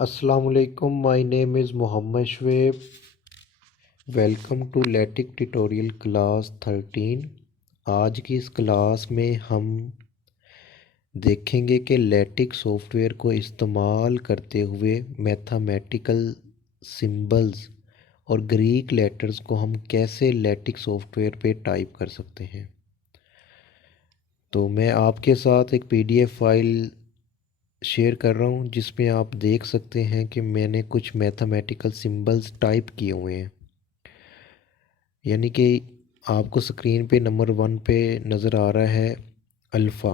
Assalamualaikum, my name is Muhammad Shweb. Welcome to LaTeX tutorial class 13। आज की इस class में हम देखेंगे कि लैटिक सॉफ्टवेयर को इस्तेमाल करते हुए मैथमेटिकल सिंबल्स और ग्रीक लेटर्स को हम कैसे लैटिक सॉफ्टवेयर पे टाइप कर सकते हैं। तो मैं आपके साथ एक पीडीएफ फाइल शेयर कर रहा हूँ जिसमें आप देख सकते हैं कि मैंने कुछ मैथमेटिकल सिंबल्स टाइप किए हुए हैं। यानी कि आपको स्क्रीन पे नंबर 1 पे नज़र आ रहा है अल्फ़ा।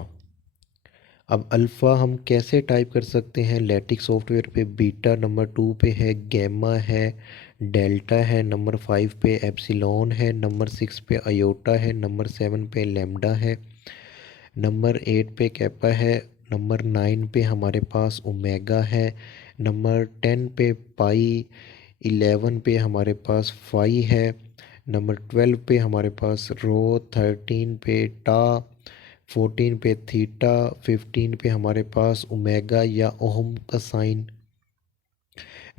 अब अल्फ़ा हम कैसे टाइप कर सकते हैं लैटिक सॉफ्टवेयर पे। बीटा नंबर 2 पे है, गैमा है, डेल्टा है, नंबर 5 पे एप्सिलॉन है, नंबर 6 पे अयोटा है, नंबर 7 पे लैम्डा है, नंबर 8 पे कैपा है, नंबर 9 पे हमारे पास ओमेगा है, नंबर 10 पे पाई, 11 पे हमारे पास फाई है, नंबर 12 पे हमारे पास रो, 13 पे टा, 14 पे थीटा, 15 पे हमारे पास ओमेगा या ओहम का साइन,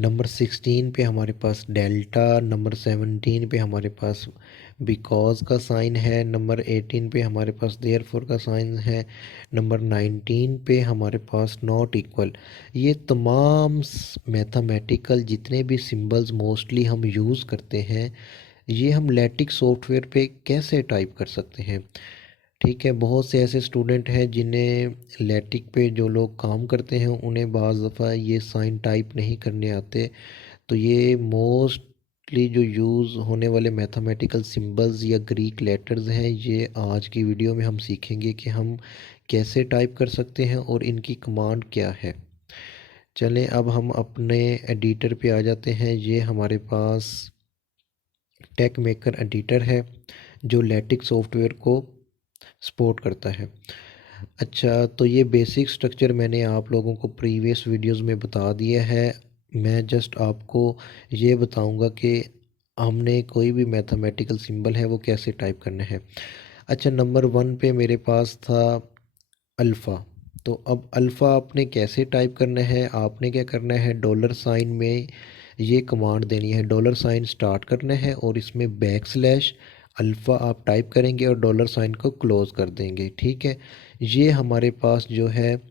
नंबर 16 पे हमारे पास डेल्टा, नंबर 17 पे हमारे पास बिकॉज का साइन है, नंबर 18 पे हमारे पास देयरफॉर का साइन है, नंबर 19 पे हमारे पास नॉट इक्वल। ये तमाम मैथमेटिकल जितने भी सिंबल्स मोस्टली हम यूज़ करते हैं, ये हम लैटिक सॉफ्टवेयर पे कैसे टाइप कर सकते हैं। ठीक है, बहुत से ऐसे स्टूडेंट हैं जिन्हें लैटिक पे जो लोग काम करते हैं उन्हें बाज़ दफ़ा ये साइन टाइप नहीं करने आते। तो ये मोस्टली जो यूज़ होने वाले मैथमेटिकल सिंबल्स या ग्रीक लेटर्स हैं, ये आज की वीडियो में हम सीखेंगे कि हम कैसे टाइप कर सकते हैं और इनकी कमांड क्या है। चलें अब हम अपने एडिटर पे आ जाते हैं। ये हमारे पास टेक मेकर एडिटर है जो लैटिक सॉफ्टवेयर को सपोर्ट करता है। अच्छा, तो ये बेसिक स्ट्रक्चर मैंने आप लोगों को प्रीवियस वीडियोस में बता दिया है। मैं जस्ट आपको ये बताऊंगा कि हमने कोई भी मैथमेटिकल सिंबल है वो कैसे टाइप करना है। अच्छा, नंबर 1 पे मेरे पास था अल्फ़ा। तो अब अल्फ़ा आपने कैसे टाइप करना है, आपने क्या करना है, डॉलर साइन में ये कमांड देनी है। डॉलर साइन स्टार्ट करना है और इसमें बैक स्लैश अल्फ़ा आप टाइप करेंगे और डॉलर साइन को क्लोज़ कर देंगे। ठीक है, ये हमारे पास जो है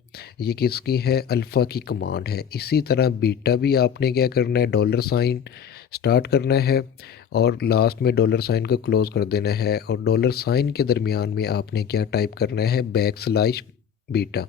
ये किसकी है, अल्फ़ा की कमांड है। इसी तरह बीटा भी आपने क्या करना है, डॉलर साइन स्टार्ट करना है और लास्ट में डॉलर साइन को क्लोज़ कर देना है और डॉलर साइन के दरमियान में आपने क्या टाइप करना है, बैक स्लैश बीटा।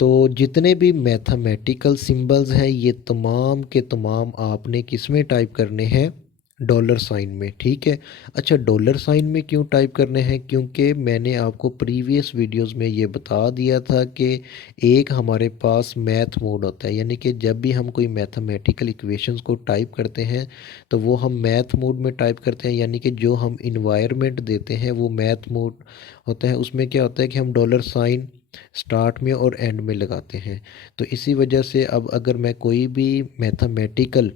तो जितने भी मैथमेटिकल सिंबल्स हैं ये तमाम के तमाम आपने किस में टाइप करने हैं, डॉलर साइन में। ठीक है। अच्छा, डॉलर साइन में क्यों टाइप करने हैं, क्योंकि मैंने आपको प्रीवियस वीडियोस में ये बता दिया था कि एक हमारे पास मैथ मोड होता है, यानी कि जब भी हम कोई मैथमेटिकल इक्वेशंस को टाइप करते हैं तो वो हम मैथ मोड में टाइप करते हैं, यानी कि जो हम इन्वायरमेंट देते हैं वो मैथ मोड होता है। उसमें क्या होता है कि हम डॉलर साइन स्टार्ट में और एंड में लगाते हैं। तो इसी वजह से अब अगर मैं कोई भी मैथमेटिकल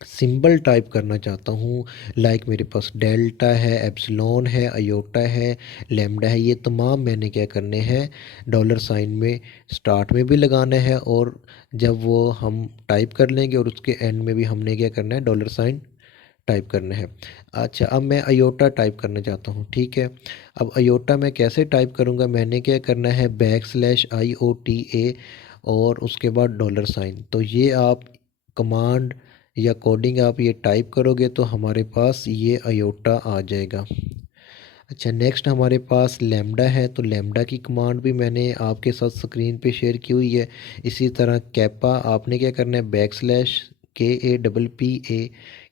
सिंबल टाइप करना चाहता हूँ, लाइक मेरे पास डेल्टा है, एप्सिलॉन है, अयोटा है, लैम्डा है, ये तमाम मैंने क्या करने हैं, डॉलर साइन में स्टार्ट में भी लगाना है और जब वो हम टाइप कर लेंगे और उसके एंड में भी हमने क्या करना है, डॉलर साइन टाइप करना है। अच्छा, अब मैं अयोटा टाइप करना चाहता हूँ। ठीक है, अब अयोटा मैं कैसे टाइप करूँगा, मैंने क्या करना है, बैक स्लैश IOTA और उसके बाद डॉलर साइन। तो ये आप कमांड या कोडिंग आप ये टाइप करोगे तो हमारे पास ये अयोटा आ जाएगा। अच्छा, नेक्स्ट हमारे पास लैम्डा है। तो लैम्डा की कमांड भी मैंने आपके साथ स्क्रीन पे शेयर की हुई है। इसी तरह कैपा आपने क्या करना है, बैक स्लैश KAPPA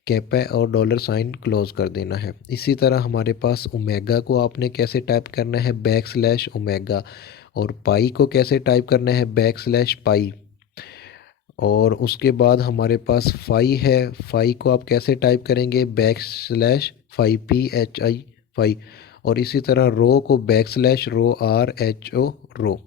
कैपा और डॉलर साइन क्लोज कर देना है। इसी तरह हमारे पास ओमेगा को आपने कैसे टाइप करना है, बैक स्लैश ओमेगा, और पाई को कैसे टाइप करना है, बैक स्लैश पाई। और उसके बाद हमारे पास फाई है। फाई को आप कैसे टाइप करेंगे, back slash phi PHI phi. और इसी तरह रो को back slash rho RHO rho.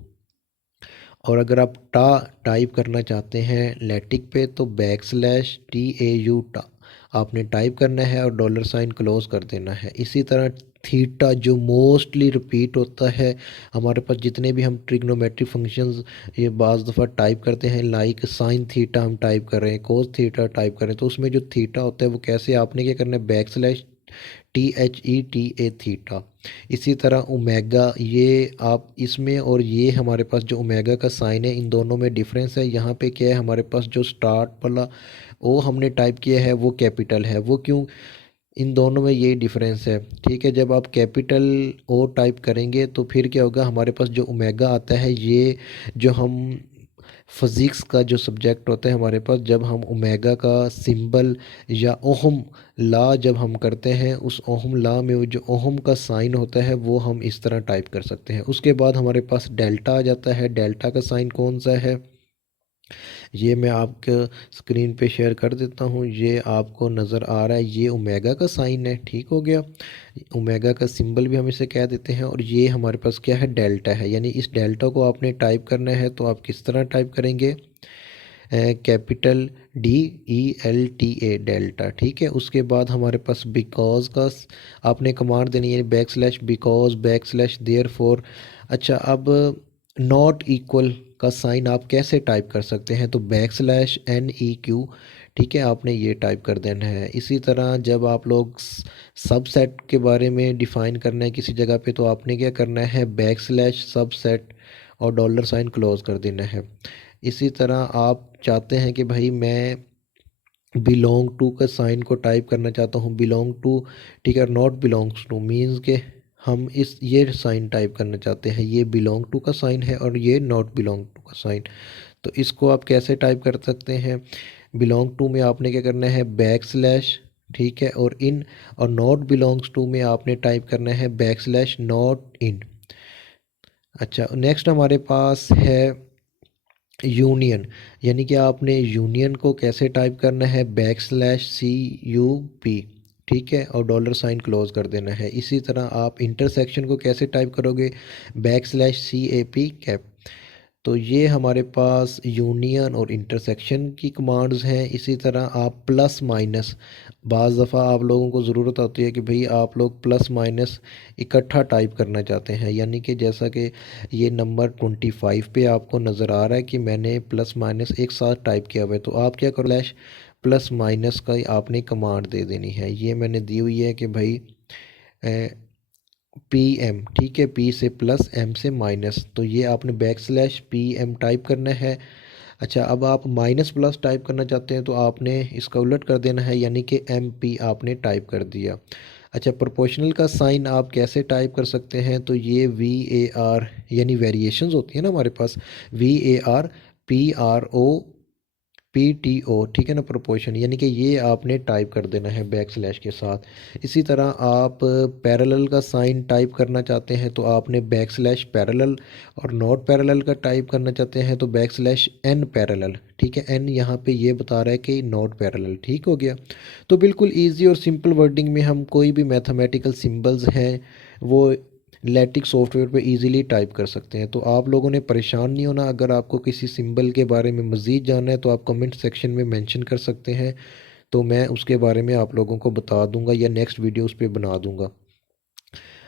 और अगर आप टा टाइप करना चाहते हैं लैटिक पे तो बैक स्लैश TAU टा आपने टाइप करना है और डॉलर साइन क्लोज कर देना है। इसी तरह थीटा जो मोस्टली रिपीट होता है हमारे पास, जितने भी हम ट्रिग्नोमेट्रिक फंक्शंस ये बाज़ दफ़ा टाइप करते हैं, लाइक साइन थीटा हम टाइप कर रहे हैं, कोस थीटा टाइप कर रहे हैं, तो उसमें जो थीटा होता है वो कैसे आपने क्या करना है, बैक स्लैश THETA थीटा। इसी तरह ओमेगा, ये आप इसमें और ये हमारे पास जो ओमेगा का साइन है इन दोनों में डिफरेंस है। यहाँ पे क्या है, हमारे पास जो स्टार्ट वाला ओ हमने टाइप किया है वो कैपिटल है, वो क्यों, इन दोनों में ये डिफरेंस है। ठीक है, जब आप कैपिटल ओ टाइप करेंगे तो फिर क्या होगा, हमारे पास जो ओमेगा आता है, ये जो हम फिज़िक्स का जो सब्जेक्ट होता है हमारे पास, जब हम ओमेगा का सिंबल या ओहम लॉ जब हम करते हैं, उस ओहम लॉ में वो जो ओहम का साइन होता है वो हम इस तरह टाइप कर सकते हैं। उसके बाद हमारे पास डेल्टा आ जाता है। डेल्टा का साइन कौन सा है, ये मैं आपके स्क्रीन पे शेयर कर देता हूँ, ये आपको नज़र आ रहा है, ये ओमेगा का साइन है। ठीक हो गया, ओमेगा का सिंबल भी हम इसे कह देते हैं। और ये हमारे पास क्या है, डेल्टा है। यानी इस डेल्टा को आपने टाइप करना है तो आप किस तरह टाइप करेंगे, कैपिटल DELTA डेल्टा। ठीक है, उसके बाद हमारे पास बिकॉज का आपने कमांड देनी है, back slash because back slash therefore. अच्छा, अब नॉट इक्वल का साइन आप कैसे टाइप कर सकते हैं, तो बैक स्लैश NEQ। ठीक है, आपने ये टाइप कर देना है। इसी तरह जब आप लोग सबसेट के बारे में डिफ़ाइन करना है किसी जगह पे, तो आपने क्या करना है, बैक स्लैश सबसेट और डॉलर साइन क्लोज कर देना है। इसी तरह आप चाहते हैं कि भाई मैं बिलोंग टू का साइन को टाइप करना चाहता हूँ, बिलोंग टू। ठीक है, नॉट बिलोंग्स टू मीन्स के हम इस ये साइन टाइप करना चाहते हैं, ये बिलोंग टू का साइन है और ये नॉट बिलोंग टू का साइन। तो इसको आप कैसे टाइप कर सकते हैं, बिलोंग टू में आपने क्या करना है, बैक स्लैश, ठीक है, और इन, और नॉट बिलोंग्स टू में आपने टाइप करना है बैक स्लैश नॉट इन। अच्छा, नेक्स्ट हमारे पास है यूनियन। यानी कि आपने यूनियन को कैसे टाइप करना है, बैक स्लैश CUP। ठीक है, और डॉलर साइन क्लोज कर देना है। इसी तरह आप इंटरसेक्शन को कैसे टाइप करोगे, बैक स्लैश CAP कैप। तो ये हमारे पास यूनियन और इंटरसेक्शन की कमांड्स हैं। इसी तरह आप प्लस माइनस, बाज़ दफ़ा आप लोगों को ज़रूरत होती है कि भाई आप लोग प्लस माइनस इकट्ठा टाइप करना चाहते हैं, यानी कि जैसा कि ये नंबर 25 पे आपको नज़र आ रहा है कि मैंने प्लस माइनस एक साथ टाइप किया हुआ है, तो आप क्या करो, स्लैश प्लस माइनस का आपने कमांड दे देनी है। ये मैंने दी हुई है कि भाई PM। ठीक है, P से प्लस, M से माइनस, तो ये आपने बैक स्लैश PM टाइप करना है। अच्छा, अब आप माइनस प्लस टाइप करना चाहते हैं तो आपने इसका उलट कर देना है, यानी कि MP आपने टाइप कर दिया। अच्छा, प्रोपोर्शनल का साइन आप कैसे टाइप कर सकते हैं, तो ये VAR, यानी वेरिएशंस होती है ना हमारे पास, VAR PRO PTO, ठीक है ना, प्रोपोर्शन, यानी कि ये आपने टाइप कर देना है बैक स्लैश के साथ। इसी तरह आप पैरेलल का साइन टाइप करना चाहते हैं तो आपने बैक स्लैश पैरेलल, और नॉट पैरेलल का टाइप करना चाहते हैं तो बैक स्लैश N पैरेलल। ठीक है, N यहाँ पे ये बता रहा है कि नॉट पैरेलल। ठीक हो गया, तो बिल्कुल ईजी और सिंपल वर्डिंग में हम कोई भी मैथमेटिकल सिंबल्स हैं वो लैटिक सॉफ्टवेयर पे इजीली टाइप कर सकते हैं। तो आप लोगों ने परेशान नहीं होना। अगर आपको किसी सिंबल के बारे में मज़ीद जानना है तो आप कमेंट सेक्शन में मेंशन कर सकते हैं, तो मैं उसके बारे में आप लोगों को बता दूंगा या नेक्स्ट वीडियो उस पर बना दूंगा।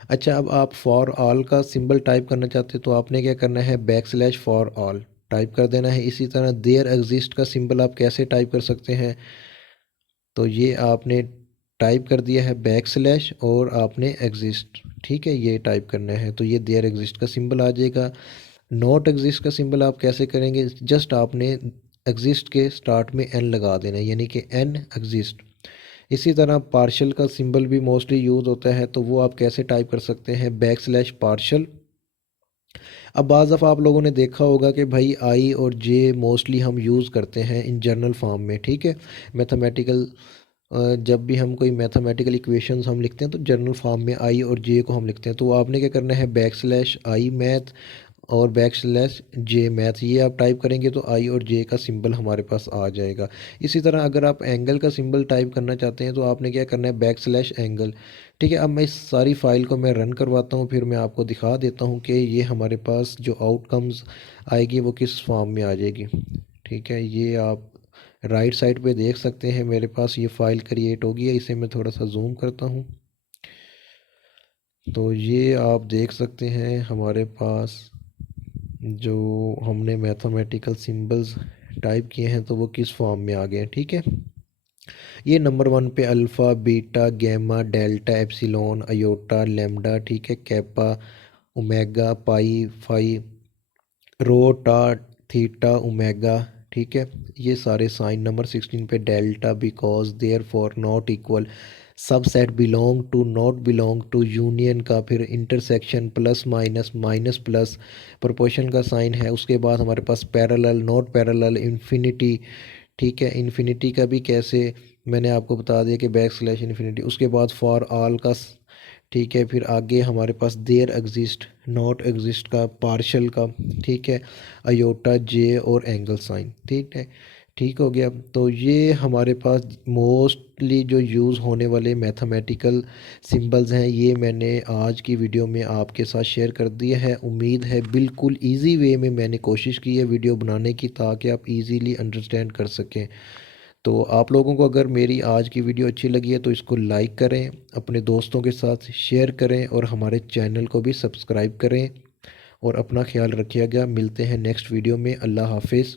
अच्छा, अब आप फॉर ऑल का सिंबल टाइप करना चाहते हैं तो आपने क्या करना है, back slash for all type कर देना है। इसी तरह देयर एग्जिस्ट का सिंबल आप कैसे टाइप कर सकते हैं, तो ये आपने टाइप कर दिया है बैक स्लैश और आपने एग्जिस्ट, ठीक है, ये टाइप करना है, तो ये देयर एग्जिस्ट का सिंबल आ जाएगा। नॉट एग्जिस्ट का सिंबल आप कैसे करेंगे, जस्ट आपने एग्जिस्ट के स्टार्ट में N लगा देना है, यानी कि N एग्जिस्ट। इसी तरह पार्शल का सिंबल भी मोस्टली यूज़ होता है, तो वो आप कैसे टाइप कर सकते हैं, बैक स्लैश पार्शल। अब बाज़ दफ़ा आप लोगों ने देखा होगा कि भाई I और J मोस्टली हम यूज़ करते हैं इन जनरल फॉर्म में। ठीक है, मैथमेटिकल जब भी हम कोई मैथमेटिकल इक्वेशंस हम लिखते हैं तो जनरल फॉर्म में I और J को हम लिखते हैं, तो आपने क्या करना है, बैक स्लैश I मैथ और बैक स्लैश J मैथ, ये आप टाइप करेंगे तो I और J का सिंबल हमारे पास आ जाएगा। इसी तरह अगर आप एंगल का सिंबल टाइप करना चाहते हैं तो आपने क्या करना है, बैक स्लैश एंगल। ठीक है, अब मैं इस सारी फाइल को मैं रन करवाता हूँ, फिर मैं आपको दिखा देता हूँ कि ये हमारे पास जो आउटकम्स आएगी वो किस फॉर्म में आ जाएगी। ठीक है, ये आप राइट साइड पे देख सकते हैं, मेरे पास ये फ़ाइल क्रिएट हो गई है। इसे मैं थोड़ा सा जूम करता हूँ। तो ये आप देख सकते हैं हमारे पास जो हमने मैथमेटिकल सिंबल्स टाइप किए हैं तो वो किस फॉर्म में आ गए हैं। ठीक है, ये नंबर वन पे alpha beta gamma delta epsilon iota lambda, ठीक है, kappa omega pi phi rota theta omega, ठीक है, ये सारे साइन। नंबर 16 पे delta because therefore not equal subset belong to not belong to union का फिर intersection plus minus minus plus proportion का साइन है। उसके बाद हमारे पास पैरेलल नॉट पैरेलल इन्फिनिटी, ठीक है, इन्फिनिटी का भी कैसे मैंने आपको बता दिया कि बैक स्लैश इन्फिनिटी। उसके बाद फॉर ऑल का ठीक है, फिर आगे हमारे पास देयर एग्जिस्ट नॉट एग्जिस्ट का पार्शल का, ठीक है, अयोटा जे और एंगल साइन, ठीक है, ठीक हो गया। तो ये हमारे पास मोस्टली जो यूज़ होने वाले मैथमेटिकल सिंबल्स हैं ये मैंने आज की वीडियो में आपके साथ शेयर कर दिया है। उम्मीद है बिल्कुल इजी वे में मैंने कोशिश की है वीडियो बनाने की ताकि आप इजीली अंडरस्टैंड कर सकें। तो आप लोगों को अगर मेरी आज की वीडियो अच्छी लगी है तो इसको लाइक करें, अपने दोस्तों के साथ शेयर करें और हमारे चैनल को भी सब्सक्राइब करें और अपना ख्याल रखिएगा। मिलते हैं नेक्स्ट वीडियो में। अल्लाह हाफिज़।